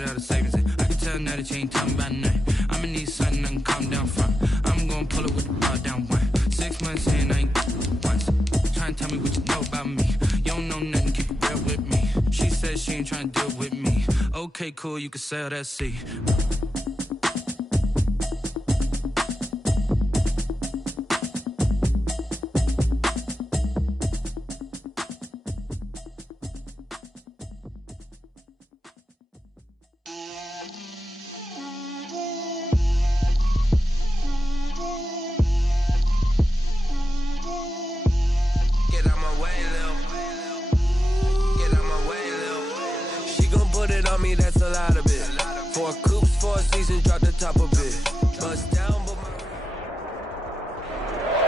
it out of savings. I can tell now that you ain't talking about nothing. I'ma need something I can calm down from. I'm gonna pull it with the bar down one. 6 months in, I ain't once. Trying to tell me what you know about me. You don't know nothing, keep it real with me. She says she ain't trying to deal with me. Okay, cool, you can sell that seat.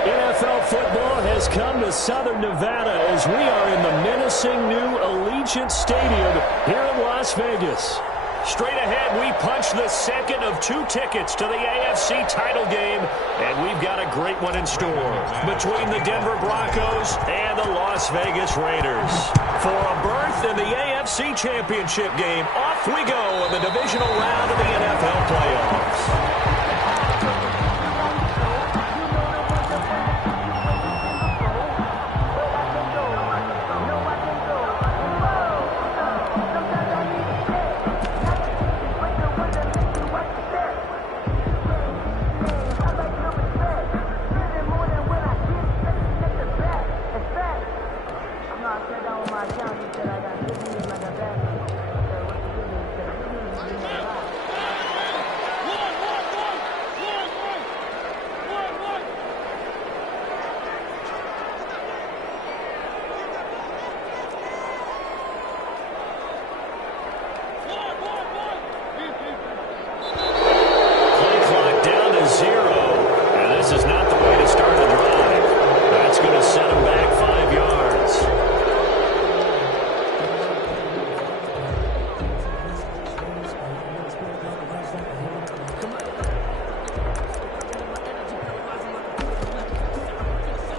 NFL football has come to Southern Nevada as we are in the menacing new Allegiant Stadium here in Las Vegas. Straight ahead, we punch the second of 2 tickets to the AFC title game, and we've got a great one in store between the Denver Broncos and the Las Vegas Raiders. For a berth in the AFC Championship game, off we go in the divisional round of the NFL playoffs.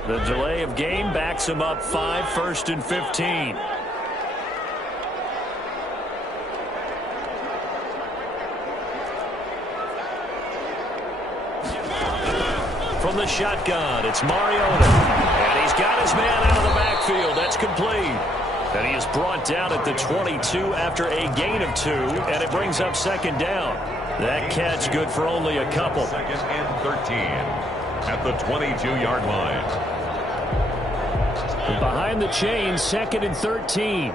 The delay of game backs him up 5, 1st and 15. From the shotgun, it's Mariota. And he's got his man out of the backfield. That's complete. And he is brought down at the 22 after a gain of 2, and it brings up 2nd down. That catch good for only a couple. 2nd and 13 at the 22-yard line. Behind the chain, 2nd and 13.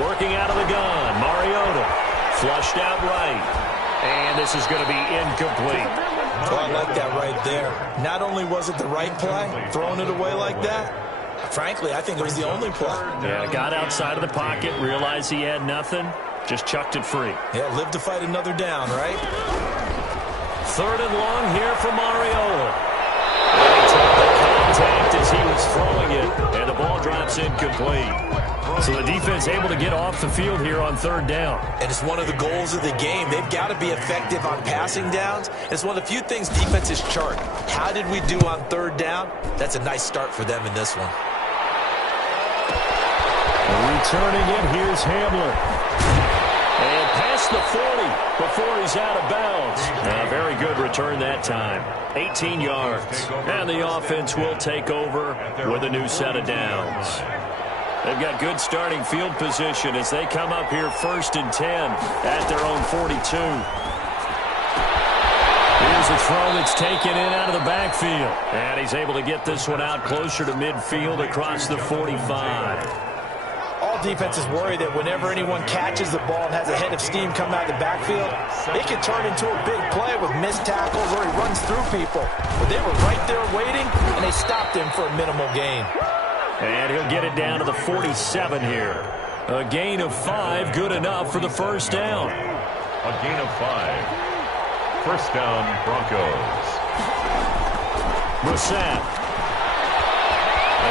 Working out of the gun, Mariota. Flushed out right. And this is going to be incomplete. Well, I like that right there. Not only was it the right play, throwing it away like that, frankly, I think it was the only play. Yeah, got outside of the pocket, realized he had nothing, just chucked it free. Yeah, live to fight another down, right? 3rd and long here for Mariota. And he took the contact as he was throwing it, and the ball drops incomplete. So the defense able to get off the field here on 3rd down. And it's one of the goals of the game. They've got to be effective on passing downs. It's one of the few things defenses chart. How did we do on 3rd down? That's a nice start for them in this one. Returning it, here's Hamler. And past the 40 before he's out of bounds. A very good return that time. 18 yards. And the offense will take over with a new set of downs. They've got good starting field position as they come up here 1st and 10 at their own 42. Here's a throw that's taken in out of the backfield. And he's able to get this one out closer to midfield across the 45. All defenses worry that whenever anyone catches the ball and has a head of steam come out of the backfield, it can turn into a big play with missed tackles or he runs through people. But they were right there waiting, and they stopped him for a minimal gain. And he'll get it down to the 47 here. A gain of 5, good enough for the 1st down. A gain of 5. 1st down, Broncos. Brissett.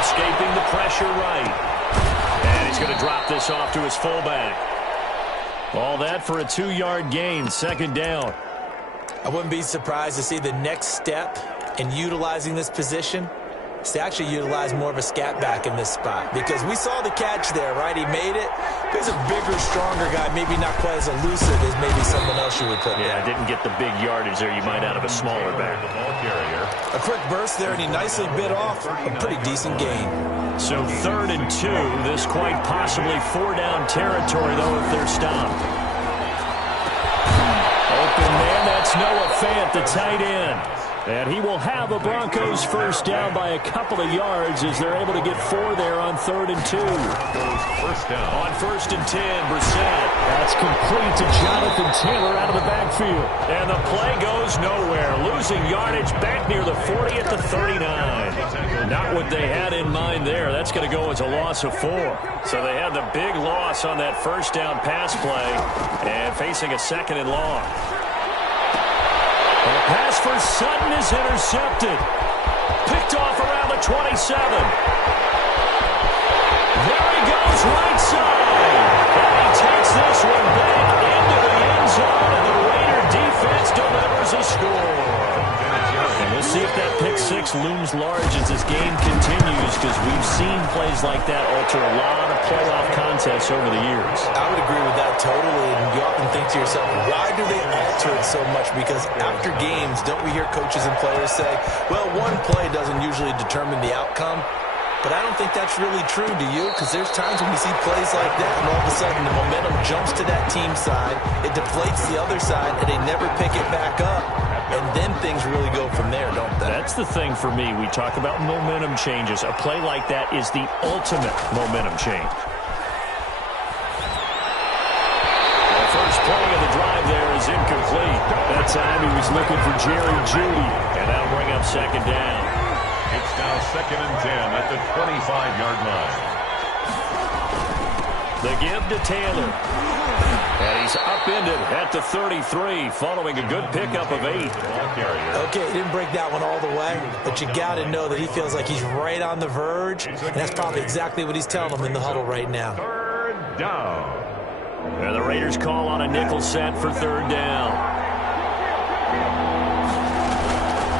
Escaping the pressure right. And he's going to drop this off to his fullback. All that for a 2-yard gain, 2nd down. I wouldn't be surprised to see the next step and utilizing this position is to actually utilize more of a scat back in this spot. Because we saw the catch there, right? He made it. He's a bigger, stronger guy, maybe not quite as elusive as maybe someone else you would put there. Yeah, didn't get the big yardage there you might out of a smaller back. A quick burst there, and he nicely bit off a pretty decent gain. So 3rd and 2. This quite possibly 4-down territory, though, if they're stopped. Open man, that's Noah Fant, the tight end. And he will have a Broncos first down by a couple of yards as they're able to get 4 there on 3rd and 2. First down. On 1st and 10, Brissett. That's complete to Jonathan Taylor out of the backfield. And the play goes nowhere. Losing yardage back near the 40 at the 39. Not what they had in mind there. That's going to go as a loss of 4. So they had the big loss on that first down pass play and facing a 2nd and long. The pass for Sutton is intercepted. Picked off around the 27. There he goes, right side. And he takes this one back into the end zone, and the Raider defense delivers a score. And we'll see if that pick 6 looms large as this game continues, because we've seen plays like that alter a lot of playoff contests over the years. I would agree with that totally, and you often think to yourself, why do they alter it so much? Because after games, don't we hear coaches and players say, well, one play doesn't usually determine the outcome? But I don't think that's really true, do you? Because there's times when we see plays like that, and all of a sudden the momentum jumps to that team side, it deflates the other side, and they never pick it back up. And then things really go from there, don't they? That's the thing for me. We talk about momentum changes. A play like that is the ultimate momentum change. The first play of the drive there is incomplete. That time he was looking for Jerry Jeudy, and that'll bring up 2nd down. It's now 2nd and 10 at the 25-yard line. The give to Taylor. And he's upended at the 33 following a good pickup of 8. Okay, he didn't break that one all the way, but you got to know that he feels like he's right on the verge, and that's probably exactly what he's telling them in the huddle right now. 3rd down. And the Raiders call on a nickel set for 3rd down.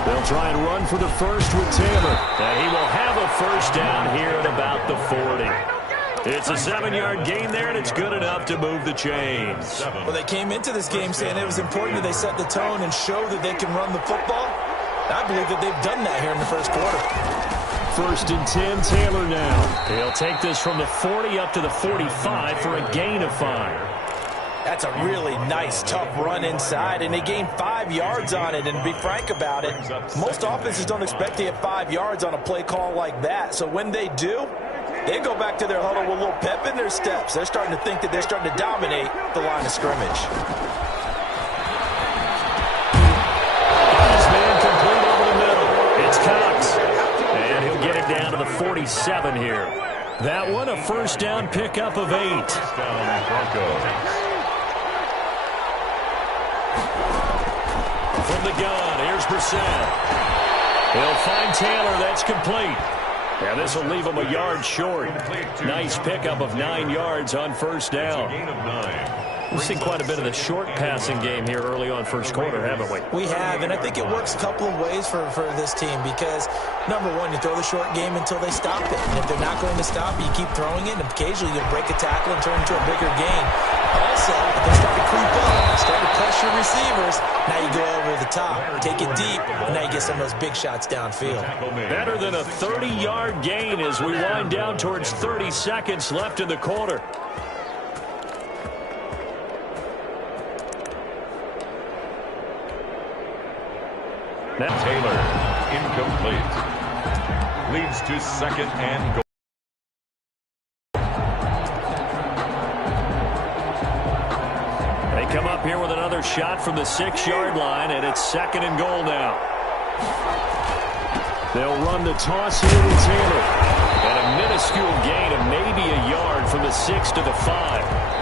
They'll try and run for the first with Taylor. And he will have a first down here at about the 40. It's a 7-yard gain there, and it's good enough to move the chains. Well, they came into this game saying it was important that they set the tone and show that they can run the football. I believe that they've done that here in the first quarter. 1st and 10, Taylor now. He'll take this from the 40 up to the 45 for a gain of 5. That's a really nice, tough run inside, and they gained 5 yards on it. And to be frank about it, most offenses don't expect to get 5 yards on a play call like that. So when they do, they go back to their huddle with a little pep in their steps. They're starting to think that they're starting to dominate the line of scrimmage. This man complete over the middle. It's Cox. And he'll get it down to the 47 here. That one, a first down pickup of 8. First down, Broncos. From the gun, here's Brissett. He'll find Taylor. That's complete. And this will leave him a yard short. Nice pickup of 9 yards on first down. Gain of 9. We've seen quite a bit of the short passing game here early on first quarter, haven't we? We have, and I think it works a couple of ways for this team because, number one, you throw the short game until they stop it. And if they're not going to stop it, you keep throwing it, and occasionally you'll break a tackle and turn into a bigger game. Also, if they start to creep up, start to pressure receivers, now you go over the top, take it deep, and now you get some of those big shots downfield. Better than a 30-yard gain as we wind down towards 30 seconds left in the quarter. Taylor, incomplete. Leads to 2nd and goal. They come up here with another shot from the 6-yard line, and it's 2nd and goal now. They'll run the toss here with Taylor. And a minuscule gain of maybe a yard from the 6 to the 5.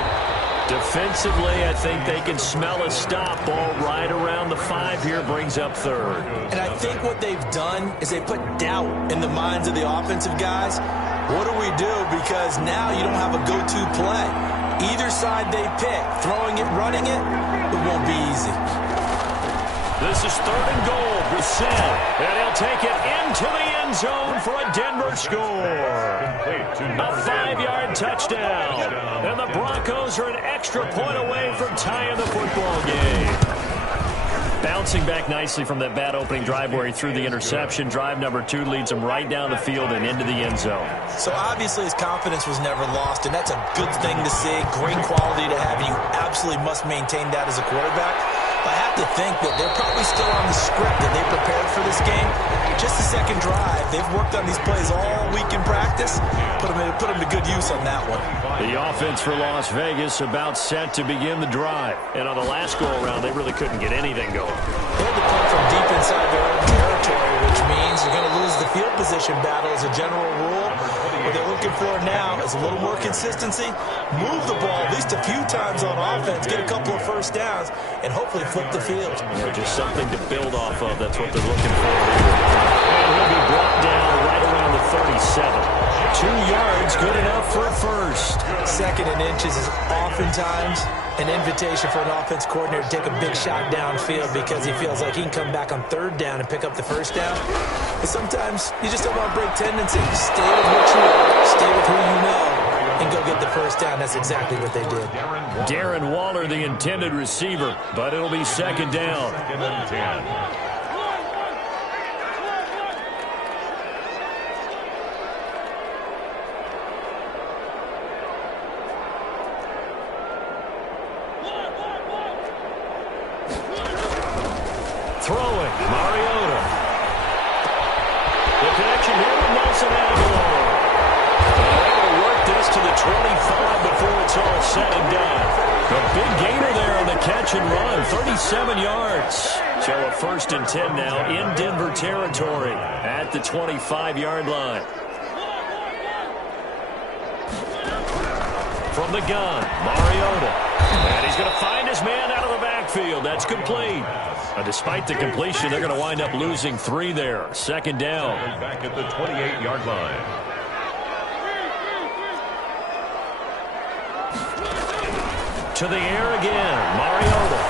Defensively, I think they can smell a stop. Ball right around the 5 here, brings up 3rd. And I think what they've done is they put doubt in the minds of the offensive guys. What do we do? Because now you don't have a go-to play. Either side they pick, throwing it, running it, it won't be easy. This is 3rd and goal. Brissett, and he'll take it into the end zone for a Denver score. A 5-yard touchdown. And the Broncos are an extra point away from tying the football game. Bouncing back nicely from that bad opening drive where he threw the interception. Drive number 2 leads him right down the field and into the end zone. So obviously his confidence was never lost, and that's a good thing to see. Great quality to have. You absolutely must maintain that as a quarterback. But I have to think that they're probably still on the script that they prepared for this game. Just the second drive. They've worked on these plays all week in practice. Put them to good use on that one. The offense for Las Vegas about set to begin the drive. And on the last go-around, they really couldn't get anything going. They had to punt from deep inside their own territory, which means you're going to lose the field position battle as a general rule. What they're looking for now is a little more consistency. Move the ball at least a few times on offense, get a couple of first downs, and hopefully flip the field. Yeah, just something to build off of. That's what they're looking for here. And he'll be brought down right around the 37. 2 yards, good enough for a first. 2nd and inches is oftentimes an invitation for an offense coordinator to take a big shot downfield because he feels like he can come back on 3rd down and pick up the first down. But sometimes you just don't want to break tendency. Stay with what you are, stay with who you know, and go get the first down. That's exactly what they did. Darren Waller, the intended receiver, but it'll be 2nd down. 2nd and 10. Throwing, Mariota. The connection here with Nelson Aguilar. They're able to work this to the 25 before it's all said and done. A big gainer there on the catch and run, 37 yards. So a 1st and 10 now in Denver territory at the 25-yard line. From the gun, Mariota. And he's going to find his man out of the backfield. That's complete. Despite the completion, they're going to wind up losing 3 there. 2nd down. Back at the 28-yard line. To the air again, Mariota.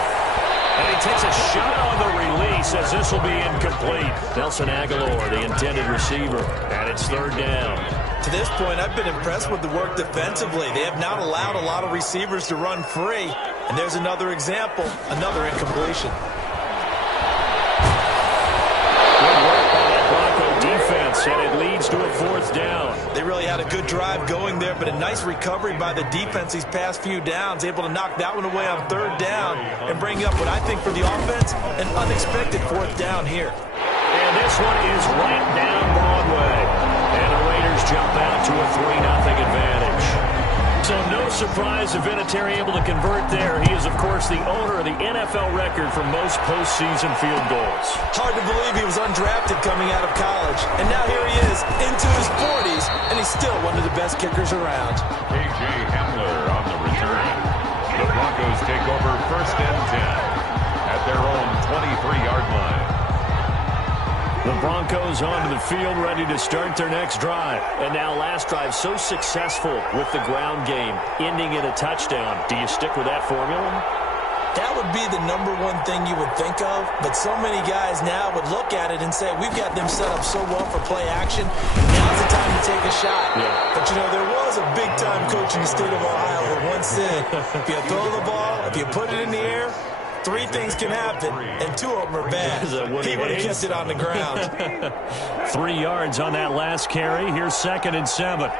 And he takes a shot on the release as this will be incomplete. Nelson Aguilar, the intended receiver, and it's 3rd down. To this point, I've been impressed with the work defensively. They have not allowed a lot of receivers to run free. And there's another example, another incompletion. And it leads to a 4th down. They really had a good drive going there, but a nice recovery by the defense these past few downs, able to knock that one away on 3rd down and bring up what I think for the offense, an unexpected 4th down here. And this one is right down Broadway. And the Raiders jump out to a 3-0 advantage. So no surprise if Vinatieri able to convert there. He is, of course, the owner of the NFL record for most postseason field goals. Hard to believe he was undrafted coming out of college. And now here he is into his 40s, and he's still one of the best kickers around. A.J. Hamler on the return. The Broncos take over 1st and 10 at their own 23-yard line. The Broncos onto the field, ready to start their next drive. And now last drive so successful with the ground game, ending in a touchdown. Do you stick with that formula? That would be the #1 thing you would think of, but so many guys now would look at it and say, we've got them set up so well for play action, now's the time to take a shot. Yeah. But, you know, there was a big-time coach in the state of Ohio that once said, if you throw the ball, if you put it in the air, 3 things can happen, and 2 of them are bad. He would have kept it on the ground. 3 yards on that last carry. Here's 2nd and 7.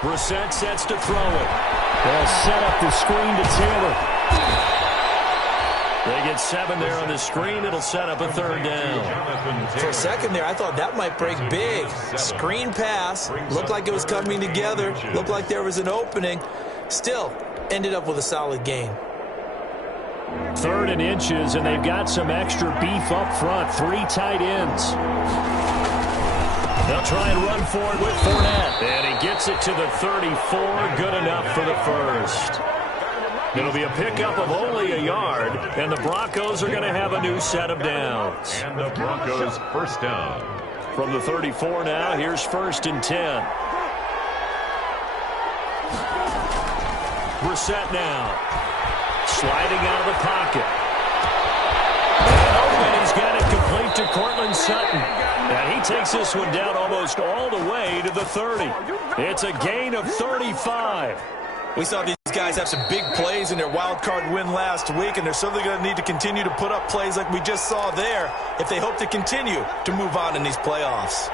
Brissett sets to throw it. They'll set up the screen to Taylor. They get 7 there on the screen. It'll set up a 3rd down. For a second there, I thought that might break big. Screen pass. Looked like it was coming together. Looked like there was an opening. Still, ended up with a solid gain. 3rd and inches, and they've got some extra beef up front. 3 tight ends. They'll try and run for it with Fournette. And he gets it to the 34. Good enough for the first. It'll be a pickup of only a yard, and the Broncos are going to have a new set of downs. And the Broncos 1st down. From the 34 now, here's 1st and 10. Brissett now. sliding out of the pocket. And he's got it complete to Cortland Sutton. And he takes this one down almost all the way to the 30. It's a gain of 35. We saw these guys have some big plays in their wild card win last week, and they're certainly going to need to continue to put up plays like we just saw there if they hope to continue to move on in these playoffs.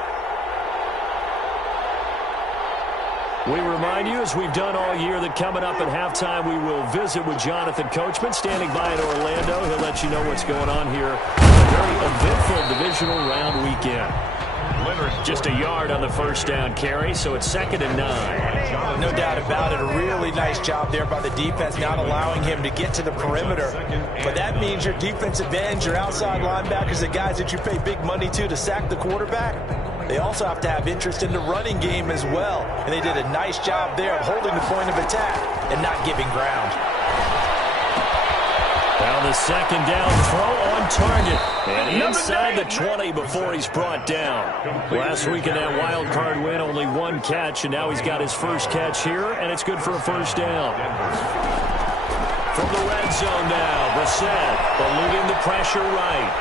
We remind you, as we've done all year, that coming up at halftime, we will visit with Jonathan Coachman, standing by in Orlando. He'll let you know what's going on here. A very eventful divisional round weekend. Just a yard on the first down carry, so it's 2nd and 9. No doubt about it. A really nice job there by the defense, not allowing him to get to the perimeter. But that means your defensive ends, your outside linebackers, the guys that you pay big money to sack the quarterback, they also have to have interest in the running game as well. And they did a nice job there of holding the point of attack and not giving ground. Now the second down throw on target. And inside the 20 before he's brought down. Last week in that wild card win, only one catch, and now he's got his first catch here, and it's good for a first down. From the red zone now, Brissett eluding the pressure right.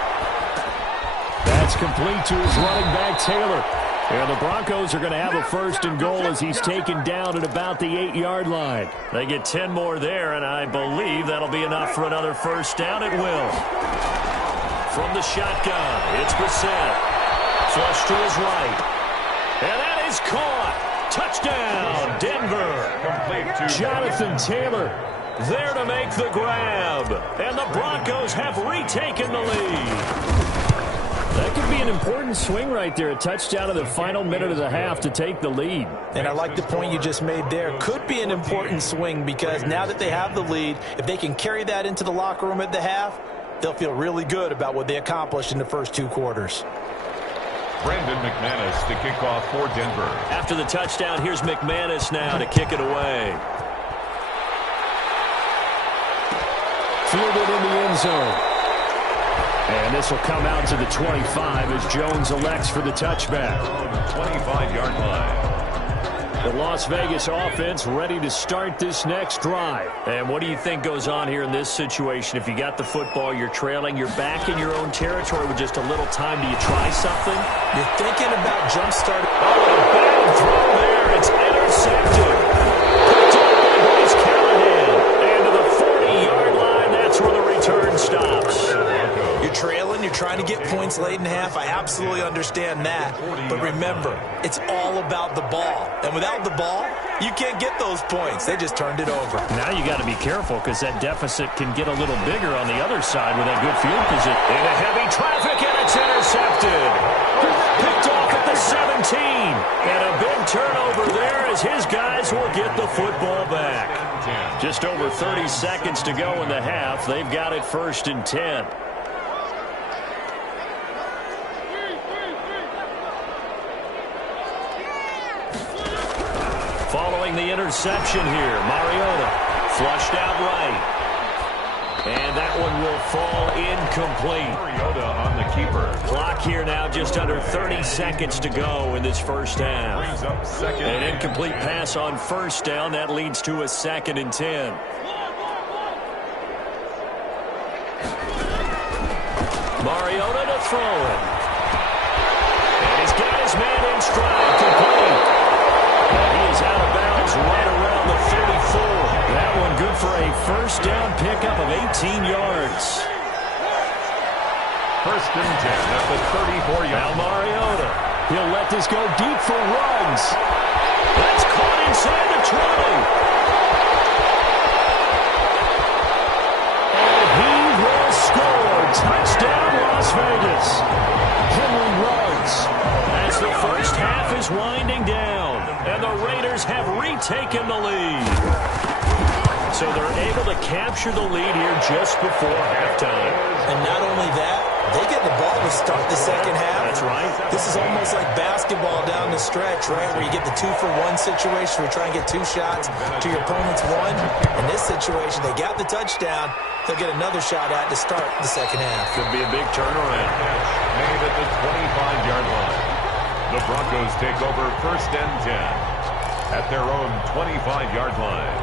That's complete to his running back, Taylor. And the Broncos are going to have a 1st and goal as he's taken down at about the 8-yard line. They get 10 more there, and I believe that'll be enough for another first down. It will. From the shotgun, it's Brissett. Flush to his right. And that is caught. Touchdown, Denver. Jonathan Taylor there to make the grab. And the Broncos have retaken the lead. That could be an important swing right there. A touchdown in the final minute of the half to take the lead. And I like the point you just made there. Could be an important swing because now that they have the lead, if they can carry that into the locker room at the half, they'll feel really good about what they accomplished in the first 2 quarters. Brandon McManus to kick off for Denver. After the touchdown, here's McManus now to kick it away. Fielded in the end zone. And this will come out to the 25 as Jones elects for the touchback. 25-yard line. The Las Vegas offense ready to start this next drive. And what do you think goes on here in this situation? If you got the football, you're trailing, you're back in your own territory with just a little time. Do you try something? You're thinking about jump starting. Oh, a bad throw there. It's intercepted. Picked up by Bryce Callahan. And to the 40-yard line, that's where the return stops. You're trailing, you're trying to get points late in half. I absolutely understand that. But remember, it's all about the ball. And without the ball, you can't get those points. They just turned it over. Now you got to be careful because that deficit can get a little bigger on the other side with that good field position. Into heavy traffic, and it's intercepted. Picked off at the 17. And a big turnover there as his guys will get the football back. Just over 30 seconds to go in the half. They've got it 1st and 10. Following the interception here, Mariota flushed out right. And that one will fall incomplete. Mariota on the keeper. Clock here now, just under 30 seconds to go in this first half. Brings up 2nd. An incomplete pass on first down. That leads to a 2nd and 10. Mariota to throw it. And he's got his man in stride, complete. And he is out of bounds right around the 34. That one good for a first down pickup of 18 yards. 1st and 10 at the 34-yard. Now Mariota. He'll let this go deep for runs. That's caught inside the 20. And he will score. Touchdown, Las Vegas. Henry Ruggs. As the first half is winding down. And the Raiders have retaken the lead. So they're able to capture the lead here just before halftime. And not only that, they get the ball to start the second half. That's right. This is almost like basketball down the stretch, right, where you get the 2-for-1 situation where you try and get 2 shots to your opponent's 1. In this situation, they got the touchdown. They'll get another shot at to start the second half. Could be a big turnaround. Made at the 25-yard line. The Broncos take over 1st and 10 at their own 25-yard line.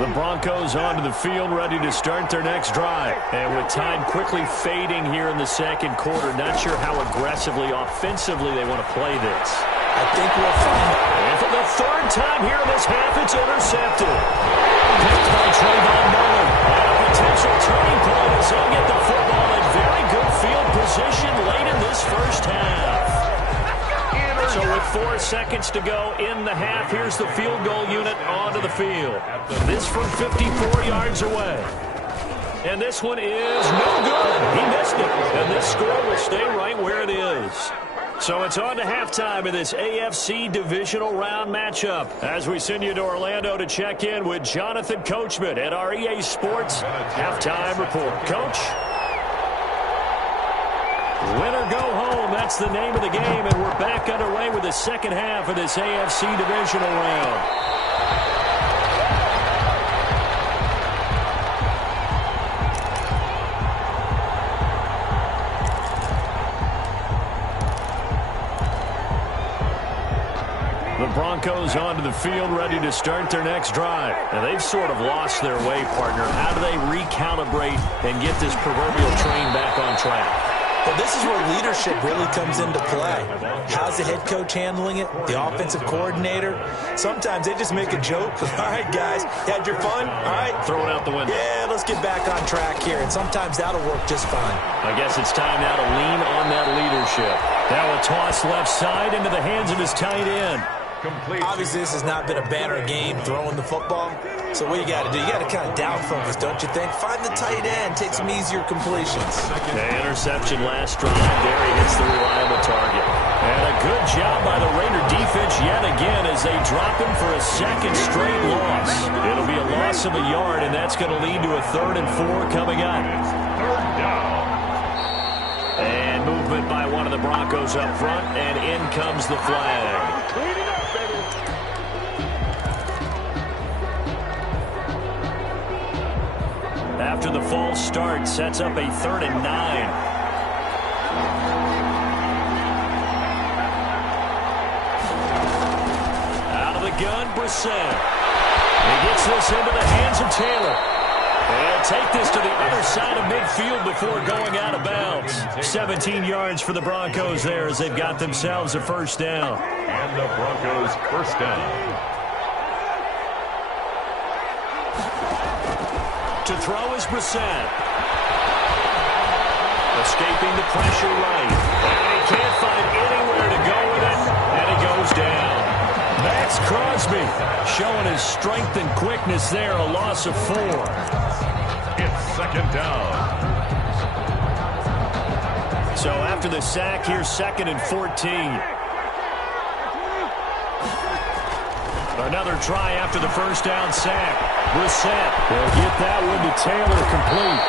The Broncos onto the field, ready to start their next drive. And with time quickly fading here in the second quarter, not sure how aggressively, offensively they want to play this. I think we'll find out. And for the third time here in this half, it's intercepted. Picked by Trayvon Mullen. And a potential turning point as he'll get the football in very good field position late in this first half. So with 4 seconds to go in the half, here's the field goal unit onto the field. This from 54 yards away. And this one is no good. He missed it. And this score will stay right where it is. So it's on to halftime in this AFC divisional round matchup as we send you to Orlando to check in with Jonathan Coachman at our EA Sports Halftime Report. Coach? Win or go home, that's the name of the game, and we're back underway with the second half of this AFC divisional round. The Broncos onto the field, ready to start their next drive. Now, they've sort of lost their way, partner. How do they recalibrate and get this proverbial train back on track? Well, this is where leadership really comes into play. How's the head coach handling it? The offensive coordinator? Sometimes they just make a joke. All right, guys, had your fun? All right. Throw it out the window. Yeah, let's get back on track here. And sometimes that'll work just fine. I guess it's time now to lean on that leadership. Now a toss left side into the hands of his tight end. Complete. Obviously, this has not been a banner game throwing the football. So what you got to do? You got to kind of down focus, don't you think? Find the tight end. Take some easier completions. The interception last drive. There he hits the reliable target. And a good job by the Raider defense yet again as they drop him for a second straight loss. It'll be a loss of a yard, and that's going to lead to a 3rd and 4 coming up. Third down. And movement by one of the Broncos up front, and in comes the flag. After the false start, sets up a 3rd and 9. Out of the gun, Brissett. He gets this into the hands of Taylor. And take this to the other side of midfield before going out of bounds. 17 yards for the Broncos there as they've got themselves a first down. And the Broncos first down. To throw is Brissett. Escaping the pressure right. And he can't find anywhere to go with it. And it goes down. Max Crosby showing his strength and quickness there. A loss of 4. It's second down. So after the sack, here's 2nd and 14. Another try after the first down sack. Brissett will get that one to Taylor complete.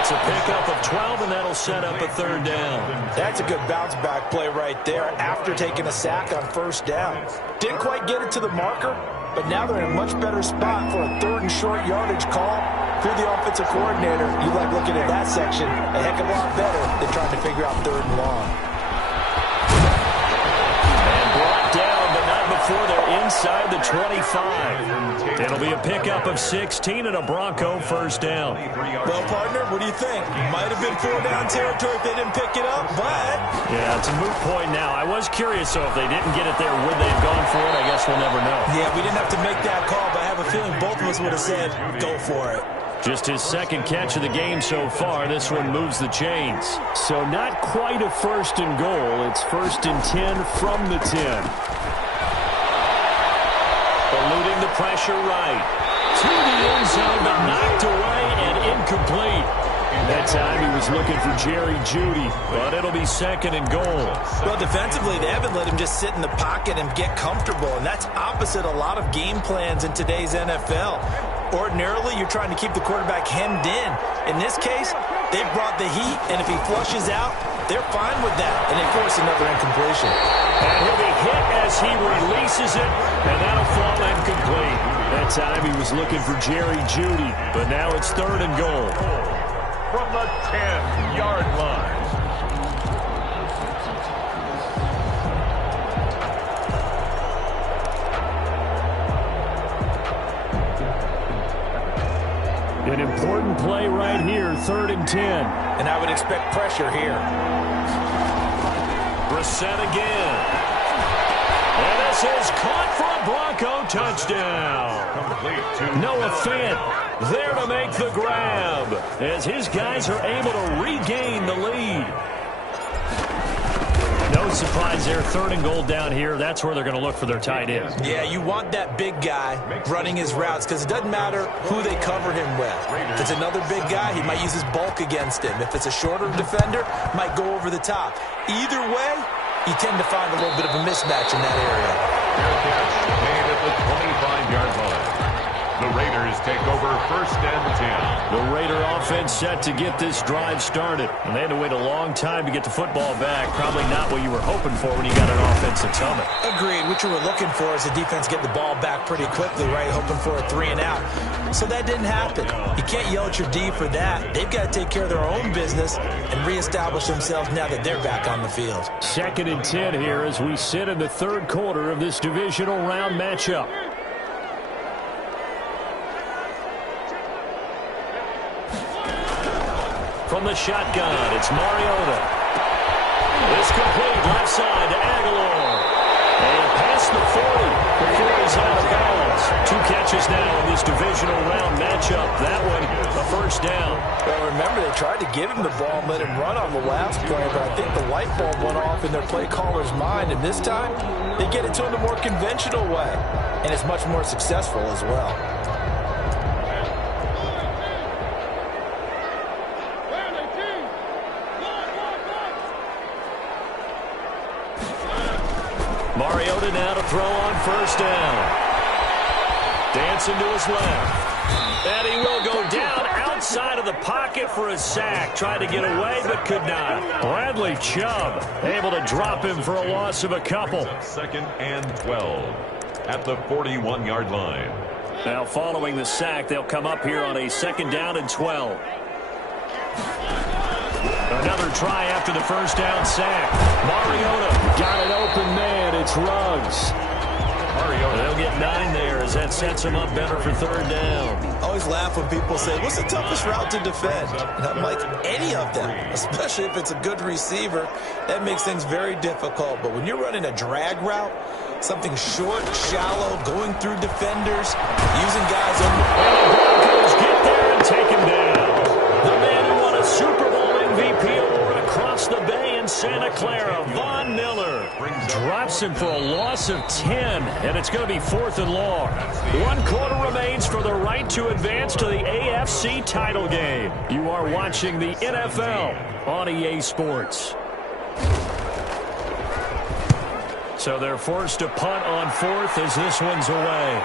It's a pickup of 12, and that'll set up a 3rd down. That's a good bounce-back play right there after taking a sack on first down. Didn't quite get it to the marker, but now they're in a much better spot for a 3rd and short yardage call. If you're the offensive coordinator, you like looking at that section a heck of a lot better than trying to figure out 3rd and long. Before they're inside the 25. It'll be a pickup of 16 and a Bronco first down. Well, partner, what do you think? Might have been 4-down territory if they didn't pick it up, but... Yeah, it's a moot point now. I was curious, so if they didn't get it there, would they have gone for it? I guess we'll never know. Yeah, we didn't have to make that call, but I have a feeling both of us would have said, go for it. Just his 2nd catch of the game so far. This one moves the chains. So not quite a 1st and goal. It's 1st and 10 from the 10. Eluding the pressure right. To the end zone, but knocked away and incomplete. That time he was looking for Jerry Jeudy, but it'll be 2nd and goal. Well, defensively, they haven't let him just sit in the pocket and get comfortable, and that's opposite a lot of game plans in today's NFL. Ordinarily, you're trying to keep the quarterback hemmed in. In this case, they've brought the heat, and if he flushes out, they're fine with that, and they force another incompletion. And he'll be hit as he releases it, and that'll fall incomplete. That time he was looking for Jerry Jeudy, but now it's 3rd and goal. From the 10-yard line. An important play right here, 3rd and 10. And I would expect pressure here. Brissett again. And this is caught for a Bronco touchdown. Noah Fant there to make the grab as his guys are able to regain the lead. No surprise there, 3rd and goal down here. That's where they're going to look for their tight end. Yeah, you want that big guy running his routes because it doesn't matter who they cover him with. If it's another big guy, he might use his bulk against him. If it's a shorter defender, might go over the top. Either way, you tend to find a little bit of a mismatch in that area. Fair catch made at the 25-yard line. The Raiders take over 1st and 10. The Raider offense set to get this drive started. And they had to wait a long time to get the football back. Probably not what you were hoping for when you got an offensive summit. Agreed. What you were looking for is the defense get the ball back pretty quickly, right? Hoping for a 3 and out. So that didn't happen. You can't yell at your D for that. They've got to take care of their own business and reestablish themselves now that they're back on the field. 2nd and 10 here as we sit in the 3rd quarter of this divisional round matchup. From the shotgun, it's Mariota. It's complete left side to Aguilar. And past the 40 before he's out of bounds. 2 catches now in this divisional round matchup. That one, a 1st down. Well, remember, they tried to give him the ball and let him run on the last play, but I think the light bulb went off in their play caller's mind, and this time they get it to him the more conventional way, and it's much more successful as well. Mariota now to throw on 1st down. Dancing to his left. And he will go down outside of the pocket for a sack. Tried to get away, but could not. Bradley Chubb able to drop him for a loss of a couple. 2nd and 12 at the 41-yard line. Now following the sack, they'll come up here on a 2nd down and 12. Another try after the 1st down sack. Mariota got an open man. It's Ruggs. Mariota. They'll get 9 there as that sets them up better for 3rd down. I always laugh when people say, what's the toughest route to defend? And I'm like, any of them, especially if it's a good receiver. That makes things very difficult. But when you're running a drag route, something short, shallow, going through defenders, using guys on the Broncos get there and take him down. The man who won a Super Bowl MVP award across the bay in Santa Clara, Von Miller, drops him for a loss of 10, and it's going to be 4th and long. 1 quarter remains for the right to advance to the AFC title game. You are watching the NFL on EA Sports. So they're forced to punt on 4th as this one's away.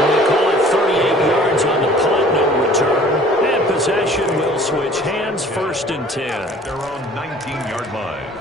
We'll call it 38 yards on the punt, no return. And possession will switch hands, 1st and 10. Their own 19-yard line.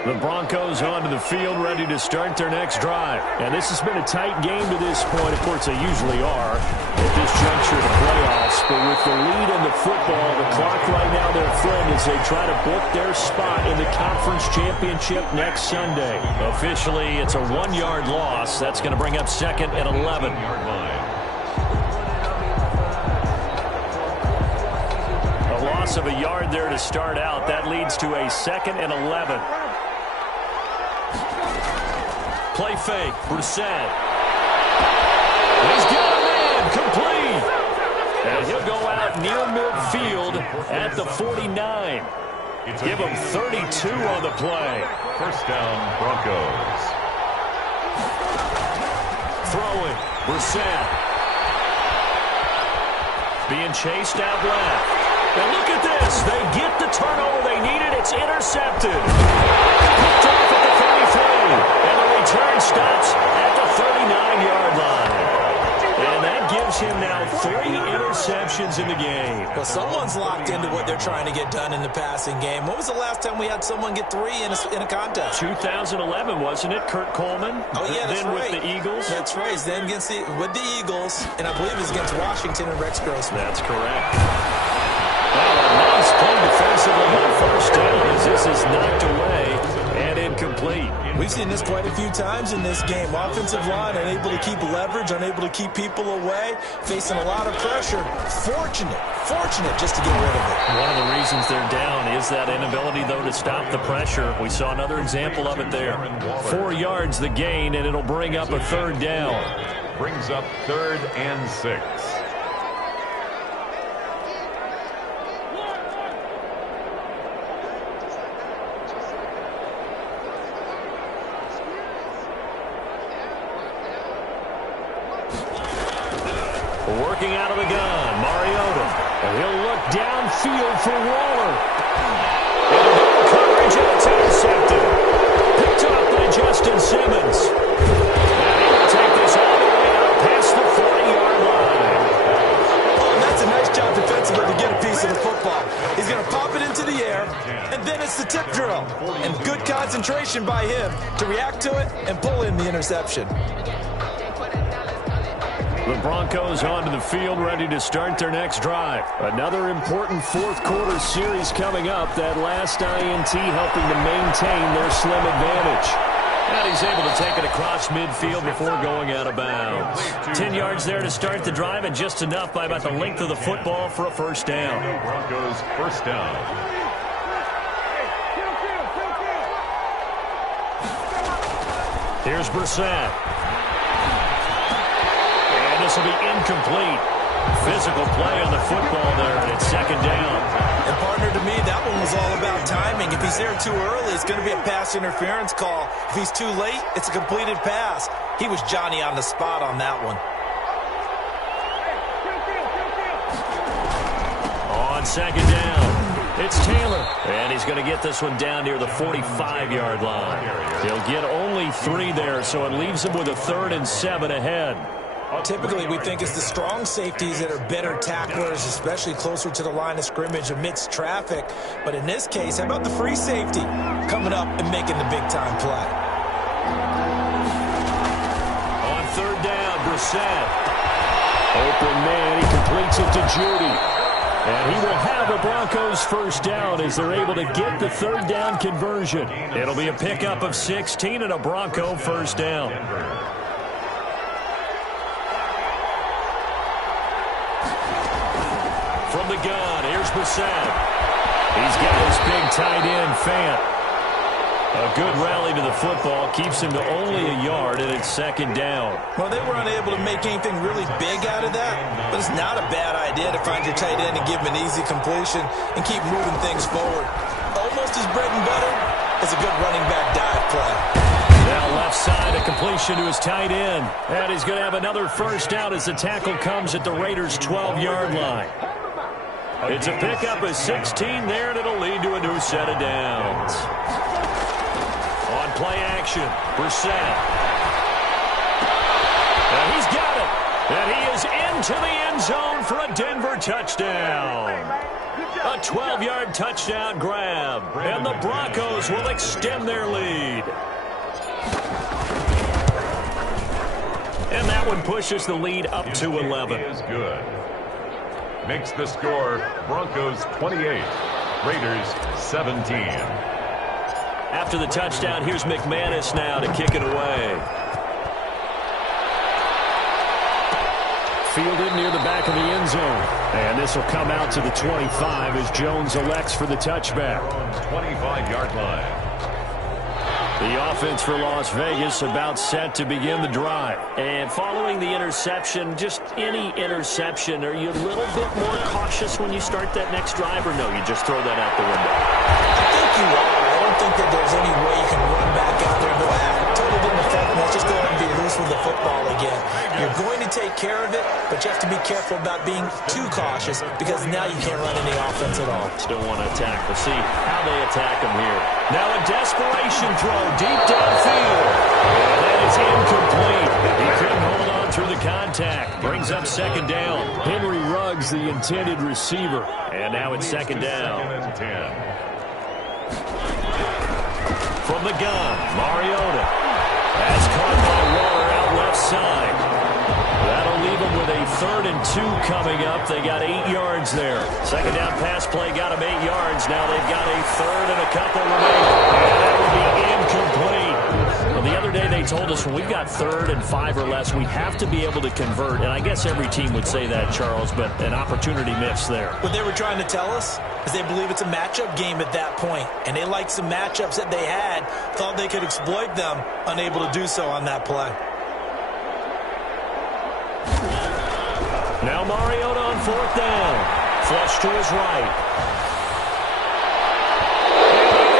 The Broncos onto the field, ready to start their next drive. And this has been a tight game to this point. Of course, they usually are at this juncture of the playoffs. But with the lead in the football, the clock right now their friend as they try to book their spot in the conference championship next Sunday. Officially, it's a 1-yard loss. That's going to bring up 2nd and 11. A loss of a yard there to start out. That leads to a 2nd and 11. Play fake, Brissett. He's got a man, complete. And he'll go out near midfield at the 49. Give him 32 on the play. 1st down, Broncos. Throwing, Brissett. Being chased out left. And look at this. They get the turnover they needed. It's intercepted. Picked off at the 33. And the return stops at the 39-yard line. And that gives him now 3 interceptions in the game. Well, someone's locked into what they're trying to get done in the passing game. When was the last time we had someone get 3 in a contest? 2011, wasn't it? Kurt Coleman. Oh, yeah, that's then right. With the Eagles. That's right. Then with the Eagles, and I believe it was against Washington and Rex Grossman. That's correct. Nice play defensively on first down as this is knocked away and incomplete. We've seen this quite a few times in this game. Offensive line unable to keep leverage, unable to keep people away, facing a lot of pressure. Fortunate just to get rid of it. One of the reasons they're down is that inability, though, to stop the pressure. We saw another example of it there. 4 yards the gain, and it'll bring up a third down. Brings up 3rd and 6. Working out of the gun, Mariota. And he'll look downfield for Waller. And coverage, and it's intercepted. Picked up by Justin Simmons. And he'll take this all the way out past the 40-yard line. Oh, that's a nice job defensively to get a piece of the football. He's going to pop it into the air, and then it's the tip drill. And good concentration by him to react to it and pull in the interception. The Broncos onto the field, ready to start their next drive. Another important fourth-quarter series coming up. That last INT helping to maintain their slim advantage. And he's able to take it across midfield before going out of bounds. 10 yards there to start the drive, and just enough by about the length of the football for a first down. Broncos first down. Here's Brissett. This will be incomplete. Physical play on the football there, and it's second down. And partner, to me, that one was all about timing. If he's there too early, it's going to be a pass interference call. If he's too late, it's a completed pass. He was Johnny on the spot on that one. On second down, it's Taylor. And he's going to get this one down near the 45-yard line. He'll get only 3 there, so it leaves him with a 3rd and 7 ahead. Typically, we think it's the strong safeties that are better tacklers, especially closer to the line of scrimmage amidst traffic. But in this case, how about the free safety coming up and making the big-time play? On third down, Brissett. Open man, he completes it to Judy. And he will have a Broncos first down as they're able to get the third down conversion. It'll be a pickup of 16 and a Bronco first down. From the gun, here's Brissett. He's got his big tight end, Fant. A good rally to the football keeps him to only a yard, and it's second down. Well, they were unable to make anything really big out of that, but it's not a bad idea to find your tight end and give him an easy completion and keep moving things forward. Almost as bread and butter as a good running back dive play. Now left side, a completion to his tight end. And he's going to have another first down as the tackle comes at the Raiders' 12-yard line. It's a pickup of 16 there, and it'll lead to a new set of downs. On play action, Brissett. And he's got it. And he is into the end zone for a Denver touchdown. A 12-yard touchdown grab. And the Broncos will extend their lead. And that one pushes the lead up to 11. It is good. Makes the score Broncos 28, Raiders 17. After the touchdown, here's McManus now to kick it away. Fielded near the back of the end zone. And this will come out to the 25 as Jones elects for the touchback. 25-yard line. The offense for Las Vegas about set to begin the drive. And following the interception, just any interception, are you a little bit more cautious when you start that next drive, or no, you just throw that out the window? I think you are. I don't think that there's any way you can run back out there and go, totally didn't affect me. Let's just go ahead and be loose with the football again. You're going to take care of it, but you have to be careful about being too cautious because now you can't run any offense at all. Still want to attack. We'll see how they attack him here. Now a desperation throw deep downfield. And that is incomplete. He couldn't hold on through the contact. Brings up second down. Henry Ruggs, the intended receiver. And now it's second down. From the gun, Mariota. That's caught by Waller out left side. That'll leave them with a 3rd and 2 coming up. They got 8 yards there. Second down pass play got them 8 yards. Now they've got a 3rd and a couple remaining. And that will be incomplete. Well, the other day they told us when we've got 3rd and 5 or less, we have to be able to convert. And I guess every team would say that, Charles, but an opportunity missed there. What they were trying to tell us is they believe it's a matchup game at that point. And they liked some matchups that they had, thought they could exploit them, unable to do so on that play. Now Mariota on 4th down. Flush to his right.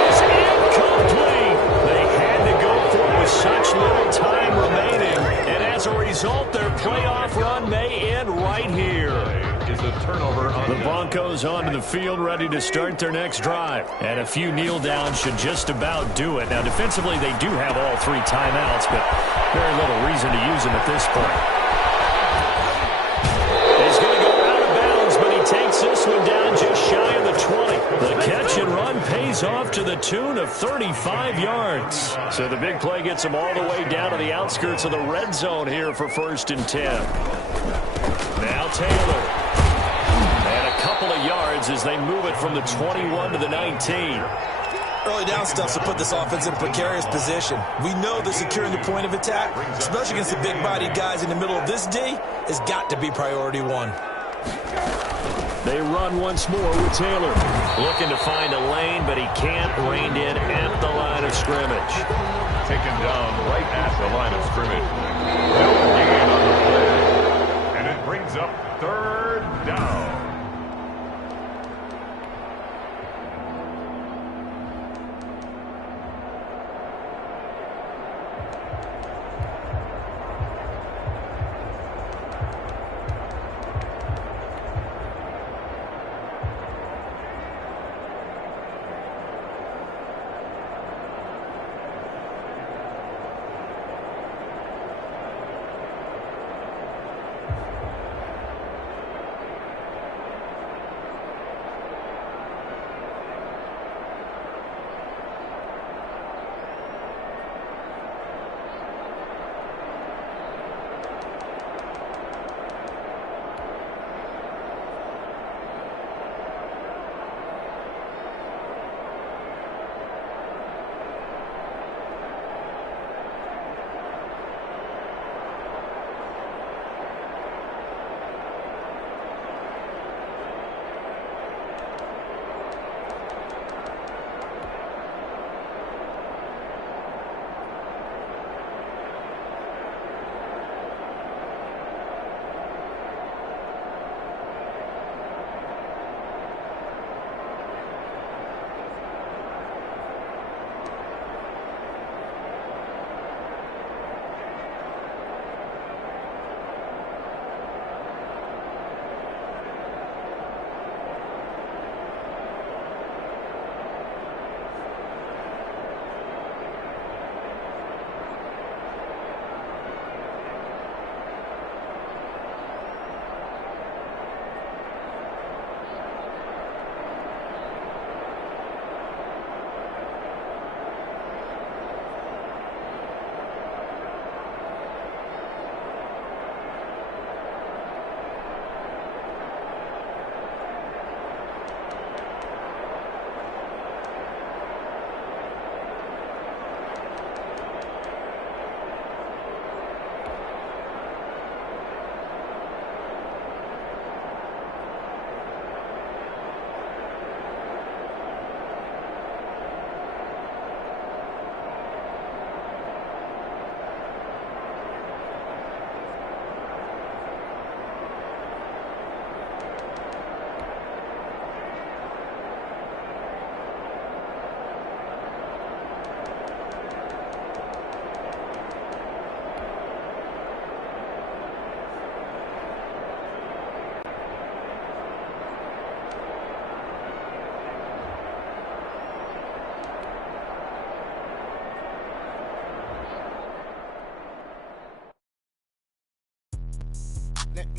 It's incomplete. They had to go for it with such little time remaining. And as a result, their playoff run may end right here. Is a turnover on the Broncos onto the field, ready to start their next drive. And a few kneel downs should just about do it. Now, defensively, they do have all 3 timeouts, but very little reason to use them at this point. He's going to go out of bounds, but he takes this one down just shy of the 20. The catch and run pays off to the tune of 35 yards. So the big play gets him all the way down to the outskirts of the red zone here for 1st and 10. Now Taylor. And a couple of yards as they move it from the 21 to the 19. Early down stuff to put this offense in a precarious position. We know that securing the point of attack, especially against the big-bodied guys in the middle of this D, has got to be priority 1. They run once more with Taylor. Looking to find a lane, but he can't. Reined in at the line of scrimmage. Taken down right at the line of scrimmage. No gain on the play. And it brings up 3rd down.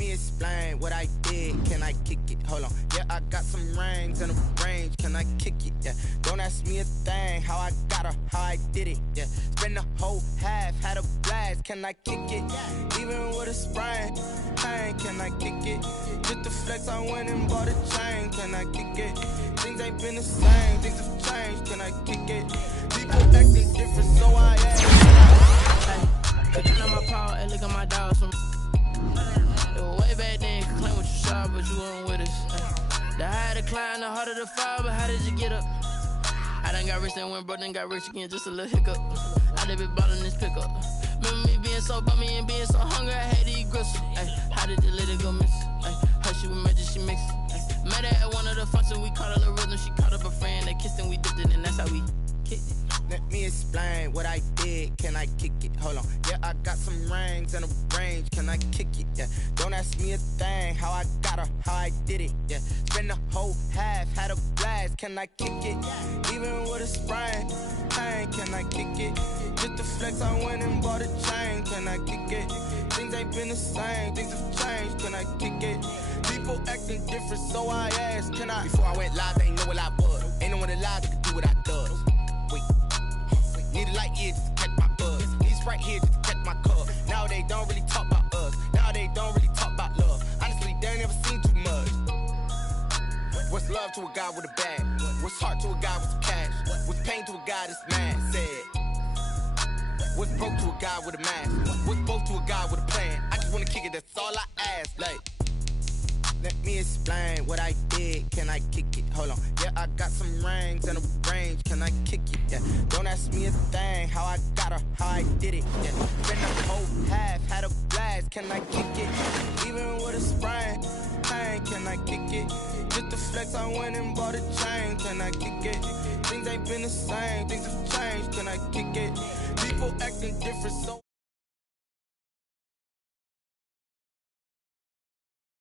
me explain what I did. Can I kick it? Hold on. Yeah, I got some rings and a range. Can I kick it? Yeah. Don't ask me a thing. How I got her, how I did it. Yeah. Spend the whole half, had a blast. Can I kick it? Even with a sprain. Pain, can I kick it? Just the flex, I went and bought a chain. Can I kick it? Things ain't been the same. Things have changed. Can I kick it? People acting different, so I ask. Hey, looking at my paw and look at my dogs from. It was way back then, could claim what you saw, but you weren't with us. The higher the climb, the harder the fall, but how did you get up? I done got rich and went broke, then got rich again, just a little hiccup. I done been bought on this pickup. Remember me being so bummy and being so hungry, I had to eat gristle. Ay, how did the lady go miss? Ay, her she was magic, she mixed. Ay, met her at one of the functions, we caught a little rhythm, she caught up a friend, they kissed and we dipped it, and that's how we kicked it. Let me explain what I did. Can I kick it? Hold on. Yeah, I got some rings and a range. Can I kick it? Yeah. Don't ask me a thing. How I got her, how I did it. Yeah. Spend the whole half, had a blast. Can I kick it? Even with a sprain. Pain, can I kick it? Just the flex, I went and bought a chain. Can I kick it? Things ain't been the same. Things have changed. Can I kick it? People acting different, so I asked. Can I? Before I went live, they ain't know what I was. Ain't no one alive that could do what I does. Wait. Need a light here just to catch my buzz. Need Sprite here just to catch my cup. Now they don't really talk about us. Now they don't really talk about love. Honestly, they ain't never seen too much. What's love to a guy with a bag? What's heart to a guy with some cash? What's pain to a guy that's mad? Said. What's broke to a guy with a mask? What's broke to a guy with a plan? I just wanna kick it, that's all I ask. Like, let me explain what I did. Can I kick it? Hold on. Yeah, I got some rings and a range. Can I kick it? Yeah. Don't ask me a thing. How I got her, how I did it. Yeah. Spend the whole half, had a blast. Can I kick it? Even with a sprain. Pain, can I kick it? Just the flex, I went and bought a chain. Can I kick it? Things ain't been the same. Things have changed. Can I kick it? People acting different, so